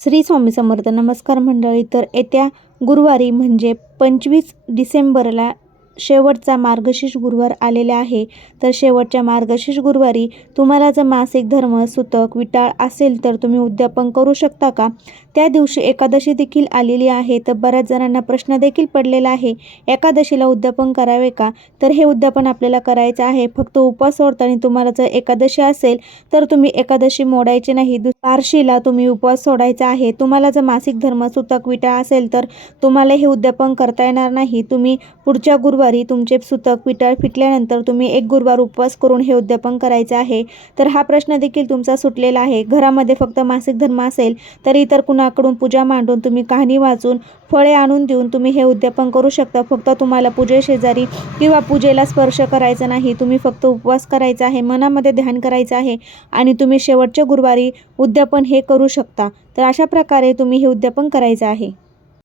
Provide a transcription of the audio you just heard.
श्री स्वामी समर्थ. नमस्कार मंडळी. तर येत्या गुरुवारी म्हणजे 25 डिसेंबरला शेवटचा मार्गशीर्ष गुरुवार आलेला आहे. तर शेवटच्या मार्गशीर्ष गुरुवारी तुम्हाला जर मासिक धर्म, सुतक, विटाळ असेल तर तुम्ही उद्यापन करू शकता का? त्या दिवशी एकादशी देखील आलेली आहे. तर बऱ्याच जणांना प्रश्न देखील पडलेला आहे, एकादशीला उद्यापन करावे का? तर हे उद्यापन आपल्याला करायचं आहे. फक्त उपवास सोडताना तुम्हाला जर एकादशी असेल तर तुम्ही एकादशी मोडायची नाही. बार्शीला तुम्ही उपवास सोडायचा आहे. तुम्हाला जर मासिक धर्म, सुतक, विटाळ असेल तर तुम्हाला हे उद्यापन करता येणार नाही. तुम्ही पुढच्या गुरुवारी तुमचे सुतक, विटाळ फिटल्यानंतर तुम्ही एक गुरुवार उपवास करून हे उद्यापन करायचे आहे. तर हा प्रश्न देखील तुमचा सुटलेला आहे. घरामध्ये फक्त मासिक धर्म असेल तर इतर कुणाकडून पूजा मांडून, तुम्ही कहाणी वाचून, फळे आणून देऊन तुम्ही हे उद्यापन करू शकता. फक्त तुम्हाला पूजेशेजारी किंवा पूजेला स्पर्श करायचा नाही. तुम्ही फक्त उपवास करायचा आहे, मनामध्ये ध्यान करायचं आहे आणि तुम्ही शेवटच्या गुरुवारी उद्यापन हे करू शकता. तर अशा प्रकारे तुम्ही हे उद्यापन करायचं आहे.